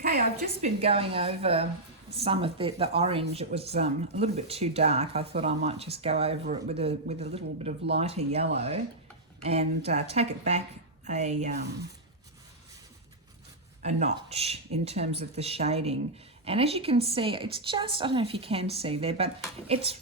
Okay, I've just been going over some of the orange. It was a little bit too dark. I thought I might just go over it with a little bit of lighter yellow and take it back a notch in terms of the shading. And as you can see, it's just, I don't know if you can see there, but it's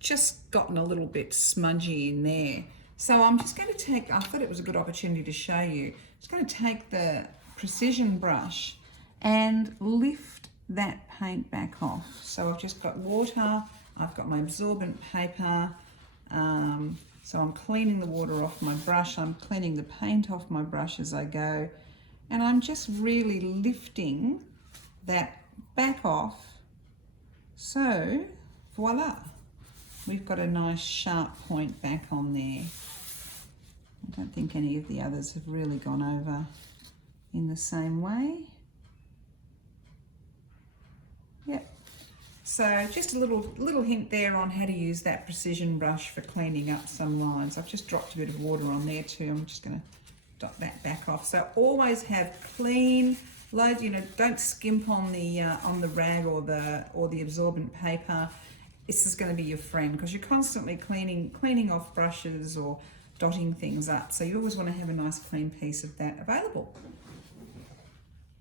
just gotten a little bit smudgy in there. So I'm just going to take, I thought it was a good opportunity to show you, just going to take the precision brush and lift that paint back off. So I've just got water, I've got my absorbent paper, so I'm cleaning the water off my brush, I'm cleaning the paint off my brush as I go, and I'm just really lifting that back off. So voila, we've got a nice sharp point back on there. I don't think any of the others have really gone over in the same way. Yep. So just a little hint there on how to use that precision brush for cleaning up some lines. I've just dropped a bit of water on there too. I'm just going to dot that back off. So always have clean loads. You know, don't skimp on the rag or the absorbent paper. This is going to be your friend because you're constantly cleaning off brushes or dotting things up. So you always want to have a nice clean piece of that available.